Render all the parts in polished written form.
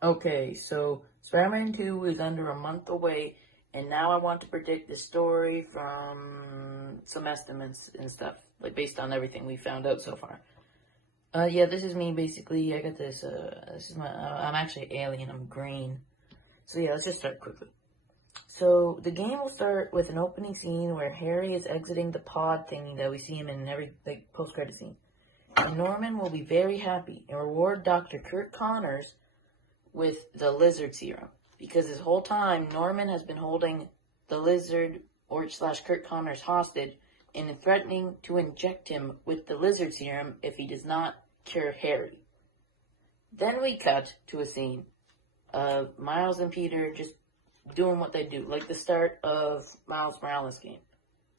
Okay, so Spider-Man 2 is under a month away, and now I want to predict the story from some estimates and stuff, like based on everything we found out so far. Yeah, this is me basically. I got this. This is my. I'm actually alien. I'm green. So yeah, let's just start quickly. So the game will start with an opening scene where Harry is exiting the pod thingy that we see him in every like post-credit scene, and Norman will be very happy and reward Dr. Kurt Connors with the lizard serum, because this whole time Norman has been holding the lizard or slash Kurt Connors hostage and threatening to inject him with the lizard serum if he does not cure Harry. Then we cut to a scene of Miles and Peter just doing what they do, like the start of Miles Morales' game,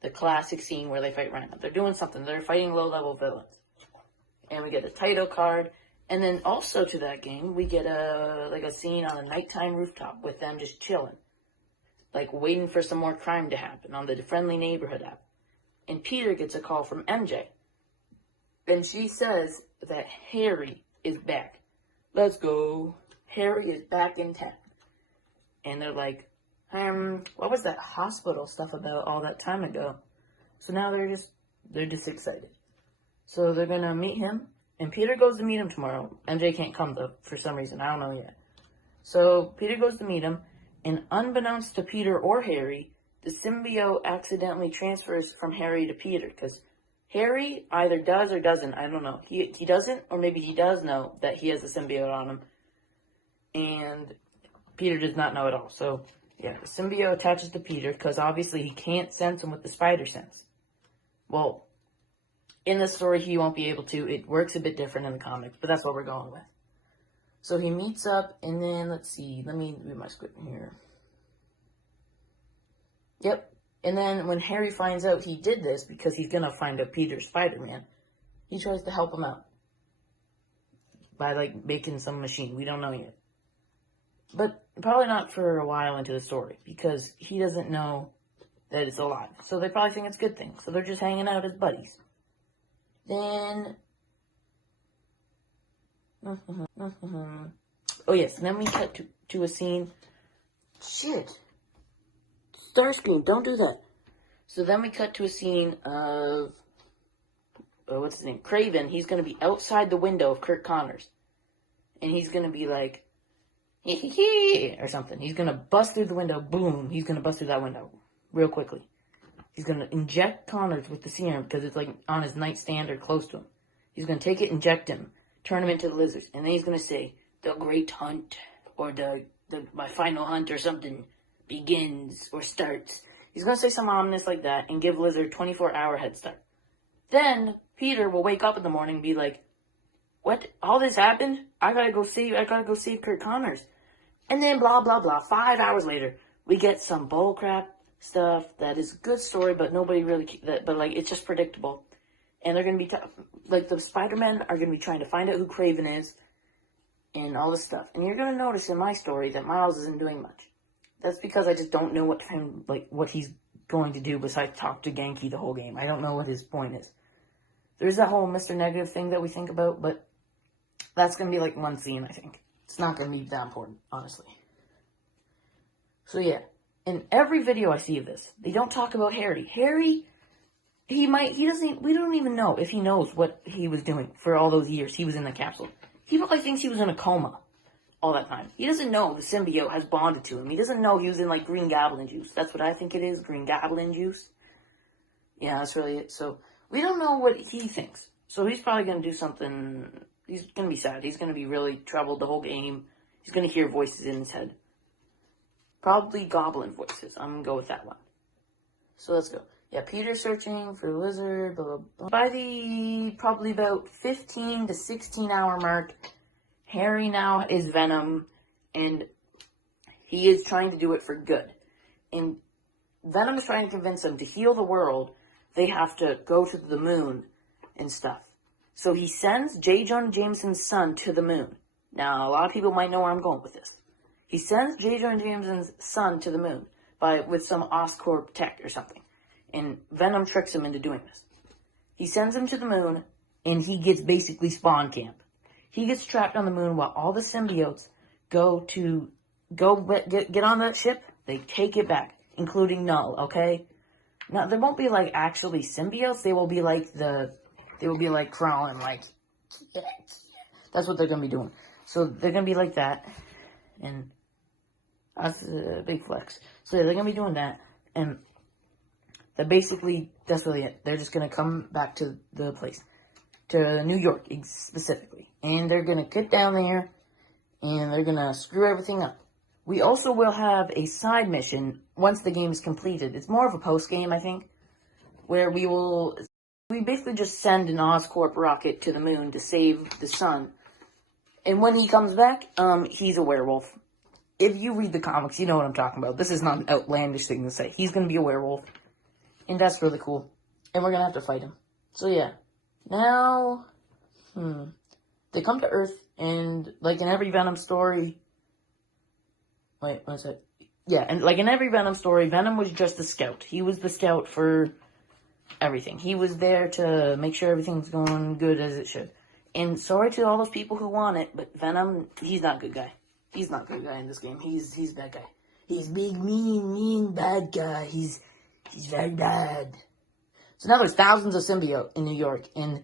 the classic scene where they fight random. They're doing something. They're fighting low-level villains, and we get a title card. And then also to that game, we get a scene on a nighttime rooftop with them just chilling, like waiting for some more crime to happen on the Friendly Neighborhood app. And Peter gets a call from MJ, and she says that Harry is back. Let's go. Harry is back in town. And they're like, what was that hospital stuff about all that time ago? So now they're just excited. So they're gonna meet him. And Peter goes to meet him tomorrow. MJ can't come, though, for some reason. I don't know yet. So Peter goes to meet him, and unbeknownst to Peter or Harry, the symbiote accidentally transfers from Harry to Peter, because Harry either does or doesn't. I don't know. He doesn't, or maybe he does know that he has a symbiote on him. And Peter does not know at all. So, yeah, the symbiote attaches to Peter, because obviously he can't sense him with the spider sense. Well, in the story, he won't be able to. It works a bit different in the comics, but that's what we're going with. So he meets up, and then, let's see. Let me read my script here. Yep. And then when Harry finds out he did this, because he's going to find out Peter's Spider-Man, he tries to help him out by, like, making some machine. We don't know yet. But probably not for a while into the story, because he doesn't know that it's alive. So they probably think it's a good thing. So they're just hanging out as buddies. Then, oh yes, and then we cut to a scene. Shit. Starscream, don't do that. So then we cut to a scene of, what's his name? Craven. He's going to be outside the window of Kurt Connors. And he's going to be like, or something. He's going to bust through the window. Boom. He's going to bust through that window real quickly. He's going to inject Connors with the serum because it's like on his nightstand or close to him. He's going to take it, inject him, turn him into the lizards. And then he's going to say, the great hunt, or my final hunt or something begins or starts. He's going to say something ominous like that and give Lizard 24-hour head start. Then Peter will wake up in the morning and be like, what? All this happened? I gotta go save Kurt Connors. And then blah, blah, blah. 5 hours later, we get some bullcrap stuff that is a good story, but nobody really, it's just predictable. And they're going to be, the Spider-Men are going to be trying to find out who Craven is and all this stuff. And you're going to notice in my story that Miles isn't doing much. That's because I just don't know what he's going to do besides talk to Genki the whole game. I don't know what his point is. There's that whole Mr. Negative thing that we think about, but that's going to be one scene, I think. It's not going to be that important, honestly. So yeah. In every video I see of this, they don't talk about Harry. Harry, we don't even know if he knows what he was doing for all those years he was in the capsule. He probably thinks he was in a coma all that time. He doesn't know the symbiote has bonded to him. He doesn't know he was in, Green Goblin juice. That's what I think it is, Green Goblin juice. Yeah, that's really it. So, we don't know what he thinks. So he's probably going to do something, he's going to be sad. He's going to be really troubled the whole game. He's going to hear voices in his head. Probably goblin voices. I'm going to go with that one. So let's go. Yeah, Peter's searching for the lizard, blah, blah, blah. By the probably about 15 to 16 hour mark, Harry now is Venom, and he is trying to do it for good. And Venom is trying to convince him to heal the world, they have to go to the moon and stuff. So he sends J. Jonah Jameson's son to the moon. Now, a lot of people might know where I'm going with this. He sends J. Jonah Jameson's son to the moon with some Oscorp tech or something. And Venom tricks him into doing this. He sends him to the moon, and he gets basically spawn camp. He gets trapped on the moon while all the symbiotes get on that ship, they take it back, including Null, okay? Now, there won't be, like, actually symbiotes. They will be like crawling, like, that's what they're going to be doing. So, they're going to be like that, and that's a big flex. So, yeah, they're going to be doing that, and that's really it. They're just going to come back to the place, to New York, specifically. And they're going to get down there, and they're going to screw everything up. We also will have a side mission once the game is completed. It's more of a post-game, I think, where we basically just send an Oscorp rocket to the moon to save the sun. And when he comes back, he's a werewolf. If you read the comics, you know what I'm talking about. This is not an outlandish thing to say. He's going to be a werewolf. And that's really cool. And we're going to have to fight him. So, yeah. Now, they come to Earth, and like in every Venom story... Wait, what is it? Yeah, and like in every Venom story, Venom was just a scout. He was the scout for everything. He was there to make sure everything's going good as it should. And sorry to all those people who want it, but Venom, he's not a good guy. He's not a good guy in this game. He's a bad guy. He's big, mean, bad guy. He's very bad. So now there's thousands of symbiote in New York, and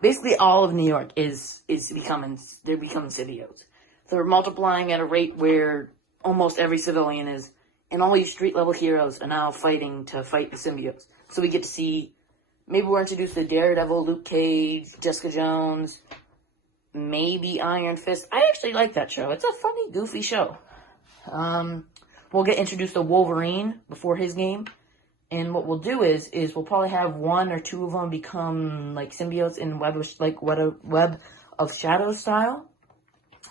basically all of New York they're becoming symbiotes. They're multiplying at a rate where almost every civilian is, and all these street-level heroes are now fighting to fight the symbiotes. So we get to see, maybe we're introduced to Daredevil, Luke Cage, Jessica Jones, maybe Iron Fist. I actually like that show. It's a funny, goofy show. We'll get introduced to Wolverine before his game, and what we'll do is we'll probably have one or two of them become, like, symbiotes in Web of Shadows style.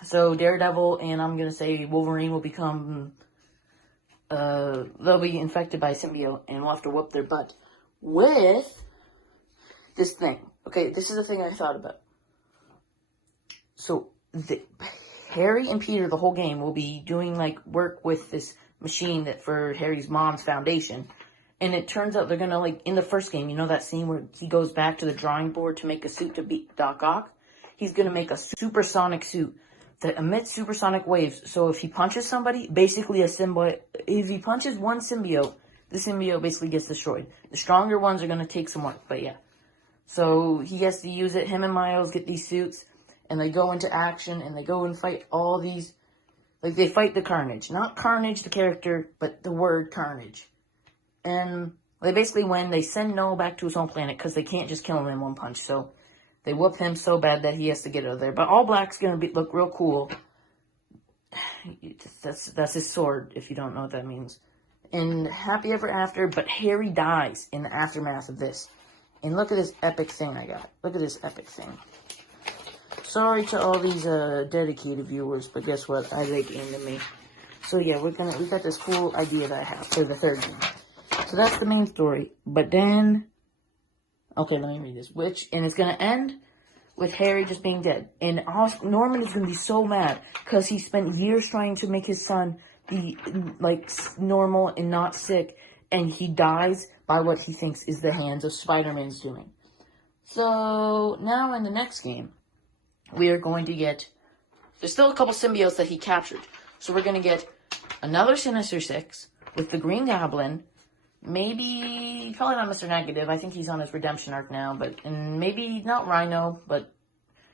So, Daredevil and I'm going to say Wolverine will become, they'll be infected by a symbiote, and we'll have to whoop their butt with this thing. Okay, this is the thing I thought about. So, Harry and Peter, the whole game, will be doing, like, work with this machine for Harry's mom's foundation. And it turns out they're going to, like, in the first game, you know that scene where he goes back to the drawing board to make a suit to beat Doc Ock? He's going to make a supersonic suit that emits supersonic waves. So if he punches somebody, basically if he punches one symbiote, the symbiote basically gets destroyed. The stronger ones are going to take some work, but yeah. So he has to use it. Him and Miles get these suits, and they go into action, and they go and fight all these, like, they fight the Carnage. Not Carnage, the character, but the word Carnage. And they basically win. They send Noah back to his home planet, because they can't just kill him in one punch, so they whoop him so bad that he has to get out of there. But all black's going to look real cool. That's his sword, if you don't know what that means. And happy ever after, but Harry dies in the aftermath of this. And look at this epic thing I got. Look at this epic thing. Sorry to all these dedicated viewers, but guess what? I like anime. So yeah, we got this cool idea that I have for the third game. So that's the main story. But then, okay, let me read this. And it's gonna end with Harry just being dead. And Norman is gonna be so mad because he spent years trying to make his son be like normal and not sick, and he dies by what he thinks is the hands of Spider-Man's doing. So now in the next game, we are going to get, there's still a couple symbiotes that he captured. So we're going to get another Sinister Six with the Green Goblin, maybe, probably not Mr. Negative, I think he's on his redemption arc now, and maybe not Rhino, but,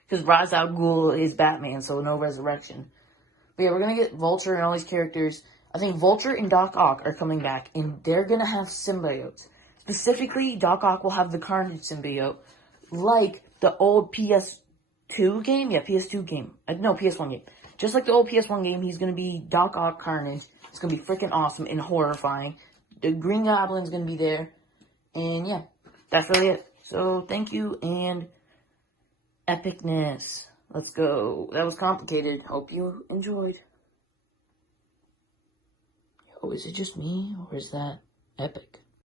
because Ra's al Ghul is Batman, so no resurrection. But yeah, we're going to get Vulture and all these characters. I think Vulture and Doc Ock are coming back, and they're going to have symbiotes. Specifically, Doc Ock will have the Carnage symbiote, like the old PS2 game? Yeah, PS2 game. No, PS1 game. Just like the old PS1 game, he's going to be Doc Ock Carnage. It's going to be freaking awesome and horrifying. The Green Goblin's going to be there. And yeah, that's really it. So, thank you, and epicness. Let's go. That was complicated. Hope you enjoyed. Oh, is it just me, or is that epic?